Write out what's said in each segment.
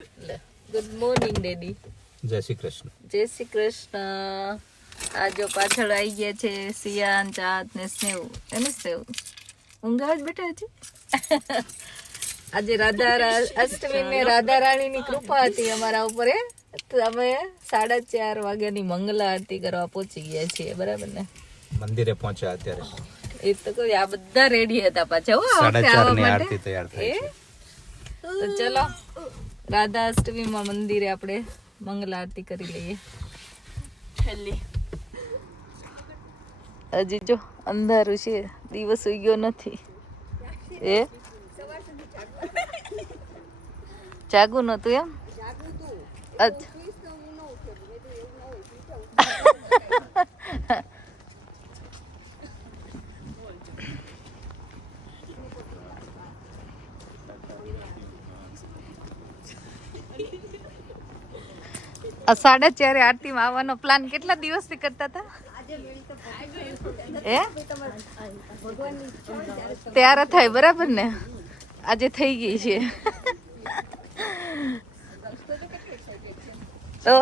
Good morning daddy. જય શ્રી કૃષ્ણ. જય શ્રી કૃષ્ણ. આ જો પાછળ આવી ગયા છે સિયાન, ચાંદ ને સ્નેવ. એને સ્નેવ ઊંઘાવા જ બેઠા છે. આજે અષ્ટમી ને રાધા રાણી ની કૃપા હતી અમારા ઉપર. અમે 4:30 વાગ્યાની મંગલા આરતી કરવા પહોંચી ગયા છીએ, બરાબર ને? મંદિરે પહોંચ્યા અત્યારે. એ તો કોઈ આ બધા રેડી હતા પાછા. 4:30 ની આરતી તૈયાર થઈ છે. તો ચલો રાધા અષ્ટમી માં મંદિરે આપણે મંગલા આરતી કરી લઈએ. હજી જો અંધારું છે, દિવસ ઉગ્યો નથી. એ જાગું નતું એમ? અચ્છા. આ 4:30 આરતીમાં આવવાનો પ્લાન કેટલા દિવસથી કરતા હતા? ત્યારે થાય, બરાબર ને? આજે થઈ ગઈ છે. તો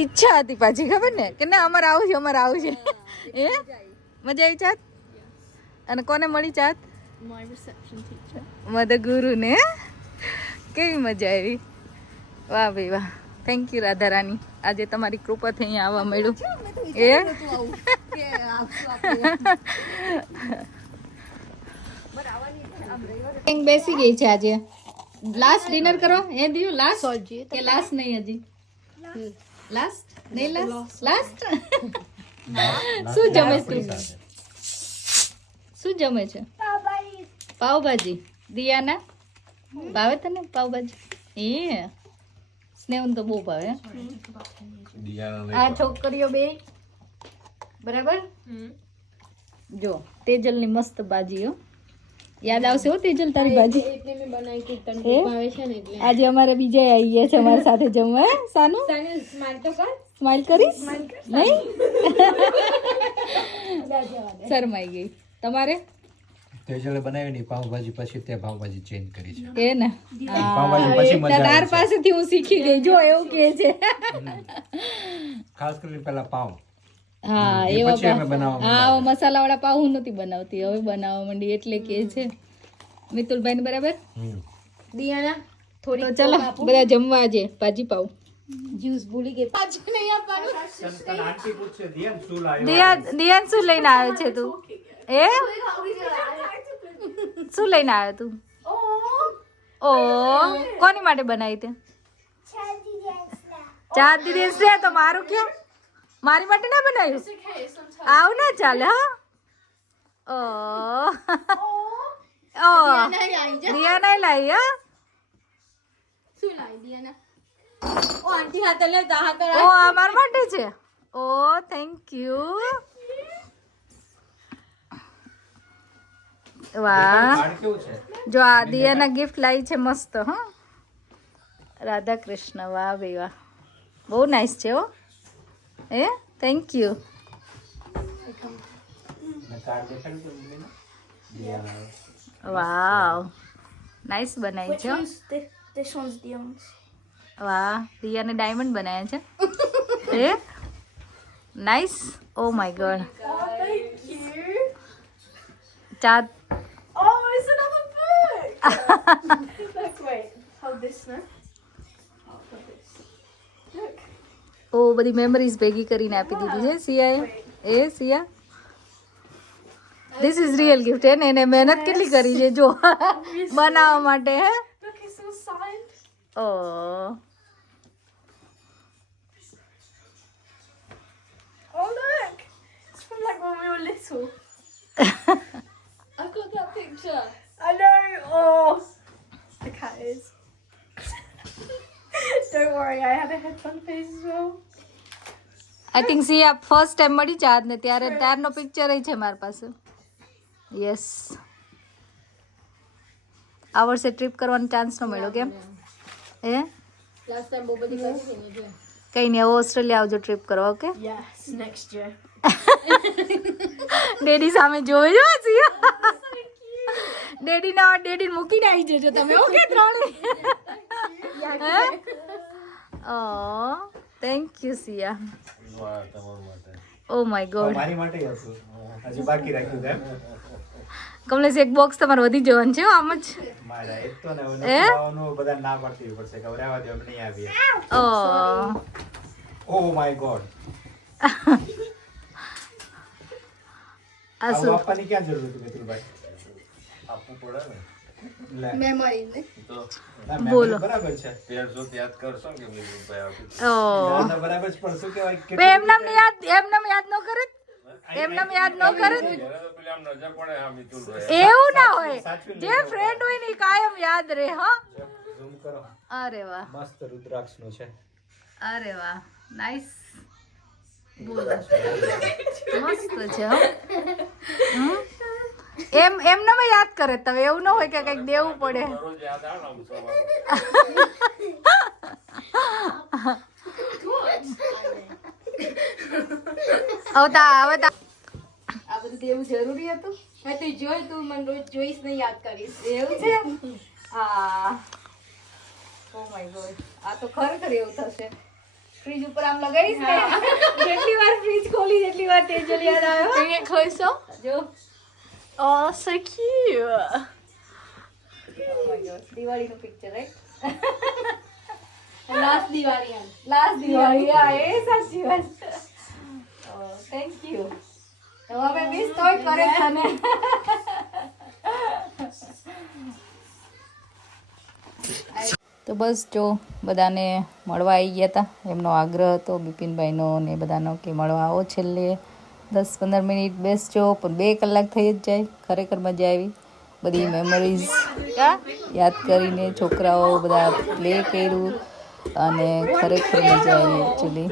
ઈચ્છા હતી પાછી, ખબર ને કે ના અમારે આવું છે, અમારે આવું છે. એ મજા આવી ચાત? અને કોને મળી ચાત? મધ ગુરુ ને. કેવી મજા આવી? વાહ ભાઈ વાહ. થેન્ક યુ રાધા રાની, આજે તમારી કૃપાથી અહીંયા આવવા મળ્યું. એ બેસી ગઈ છે આજે. લાસ્ટ ડિનર કરો એ દિયું. લાસ્ટ કે લાસ્ટ નહીં? હજી લાસ્ટ નહીં? લાસ્ટ શું જમે તું? શું જમે છે? પાવભાજી. દિયાના ભાવે તને પાવભાજી? એ સ્નેહન તો બહુ ભાવે. આ છોકરીઓ બે બરાબર. જો તેજલ ની મસ્ત ભાજી. હો, યાદ આવશે હો તેજલ તારી ભાજી. આજે અમારે બીજા આવી ગયા છે અમારી સાથે જમવા. સાનું સ્માઈલ કરીશ નહીં? શરમાઈ ગઈ. તમારે તેજલે બનાવી ની પાવભાજી, પછી તે પાવભાજી ચેન્જ કરી છે. એ ને પાવભાજી પછી મજા આવે તાર પાસેથી હું શીખી ગઈ. જો એવું કે છે. ખાસ કરીને પહેલા પાવ. હા એવા હા મસાલા વાળા પાવ હું નથી બનાવતી, હવે બનાવવા માંડી એટલે કે છે મિતુલભાઈ ને. બરાબર દિયાના થોડી. ચલો બધા જમવા આજે ભાજી પાવ. જ્યુસ ભૂલી ગઈ. પાછું નહીં આપવાનું. દિયાન શું લઈને આવ્યો છે તું? એ શું લઈને આવ્યો તું? ઓ કોની માટે બનાવી તે? ચાંદ દીદી છે તો મારું ક્યાં? મારી માટે ના બનાવ્યું? It's okay. Sometimes. આવું ના ચાલે હા. ઓ ઓ દિયા નહીં લાવી હા. શું લાવી દિયાના? ઓ આંટી હાથે લેતા હાથે ઓ આ મારા માટે છે. ઓ થેન્ક યુ. વાહ કાર્ડ કેવું છે? જો આ દિયાના ગિફ્ટ લાવી છે મસ્ત હા. રાધા કૃષ્ણ વાહ ભાઈ વાહ બહુ નાઇસ છે હો. એ થેન્ક યુ. મેં કાર્ડ દેખાડ્યું તો મમ્મીને? દિયાના. વાવ નાઇસ બનાવી છે હો. This one's diamonds. વાહ દિયાને ડાયમંડ બનાવ્યા છે. A nice. O my God. Oh, thank you. Chand Oh, it's another book. Look, wait. Hold this now. I'll put this. Look. ઓ બધી મેમરીઝ ભેગી કરીને આપી દીધી છે સિયાએ. એ સિયા ધીસ ઇઝ રિયલ ગિફ્ટ હે ને એને મહેનત કેટલી કરી છે જો બનાવવા માટે હે. Look, it's all signed. Oh Oh, look. It's from like when we were little. I've got that picture. I know. Oh, the cat is. Don't worry, I had a headphone face as well. I think Siya first time મળી ચાંદ ને ત્યારે ત્યારનો picture છે મારી પાસે. Yes આ વર્ષે trip કરવાનો chance ન મળ્યો કેમ? એ Last time, nobody got anything again. કઈ નહીં હવે ઓસ્ટ્રેલિયા આવજો ટ્રીપ કરવા okay. Yes, next year. Daddy સામે જોજો સિયા. ડેડી ના ડેડી મૂકીને આવી જજો તમે ઓકે ત્રણે. Oh thank you Siya. Oh my God. મારી માટે હતું હજી બાકી રાખ્યું તેમ. કમલેશ એક બોક્સ તમારે વધી જવાનું છે હો આમ જ. મારા એક તો ને હવે નથી આવવાનું બધા ના પડતી પડશે કે હવે રહેવા દો અમે નહીં આવીએ. ઓ ઓ માય ગોડ. આ આવું શું આપવાની ક્યાં જરૂર હતી મિત્રુભાઈ? આપવું પડે ને લે. Memory. તો ના, memory બોલો. બરાબર છે. 1300 યાદ કરશો કે બીજું ભાઈ આપી ઓ યાદ તો બરાબર જ પણ શું કહેવાય બે એમનામ યાદ ન કરે એમનામ યાદ ન કરે ત્યારે તો પેલી આમ નજર પડે આ મિતુલભાઈ એવું ના હોય જે ફ્રેન્ડ હોય ને ઈ કાયમ યાદ રહે હા. ઝૂમ કરો. અરે વાહ મસ્ત રુદ્રાક્ષનું છે. અરે વાહ નાઇસ. બોલો મસ્ત છે હો. હમ? એમને યાદ કરે તમે એવું ન હોય કે કંઈક દેવું પડે. રોજ યાદ આવે ને આમ સવારે હવે તા આ બધું દેવું જરૂરી હતું? હા, તું જોઈ, તું મને રોજ જોઈશ ને યાદ કરીશ. એવું છે. આ ઓ માય ગોડ આ તો ખરેખર એવું થશે. ફ્રીજ ઉપર આમ લગાડીશ ને જેટલી વાર ફ્રીજ ખોલી જેટલી વાર તેજલ યાદ આવ્યો. Bring it closer. જો Oh, so cute. Oh my God દિવાળીનું picture right. Last Diwali. Last Diwali આ એ સાચી વાત. Oh thank you. હવે મિસ તોય કરે તને. તો બસ જો બધાને મળવા આવી ગયા હતા. એમનો આગ્રહ હતો બિપિનભાઈનો ને બધાનો કે મળવા આવો છેલ્લે 10-15 મિનિટ બેસજો પણ 2 કલાક થઈ જ જાય. ખરેખર મજા આવી બધી મેમરીઝ યાદ કરીને છોકરાઓ બધા પ્લે કર્યું અને ખરેખર મજા આવી એકચ્યુઅલી.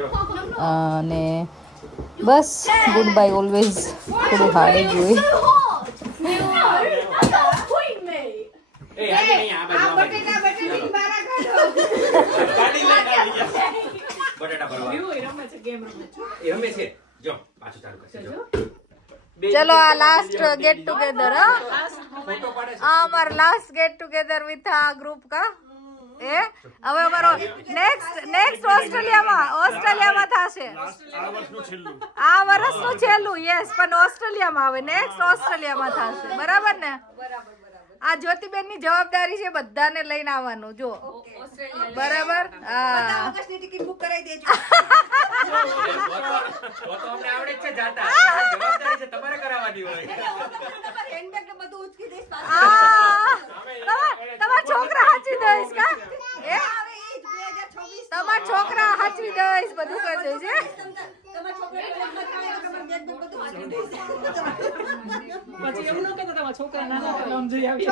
અને બસ ગુડ બાય ઓલવેઝ થોડું હાર્ડ જ હોય. Point me. ચલો આ લાસ્ટ ગેટ ટુગેધર હા અમાર લાસ્ટ ગેટ ટુગેધર વિથ આ ગ્રુપ કા એ હવે અમારો નેક્સ્ટ ઓસ્ટ્રેલિયામાં થશે. આ વર્ષનું છેલ્લું યસ પણ ઓસ્ટ્રેલિયામાં આવે નેક્સ્ટ ઓસ્ટ્રેલિયામાં થશે બરાબર ને. આ જ્યોતિબેન ની જવાબદારી છે બધાને લઈને આવવાનું જો બરાબર. હા ટિકિટ બુક કરાવી દેજો. તમારા છોકરા હાચવી દઈશ કા તમારા છોકરા હાચવી દઈશ બધું કરી દઈશ. પછી એમ ન કહેતા તમારા છોકરા નાના હતા, આમ જોઈ આવી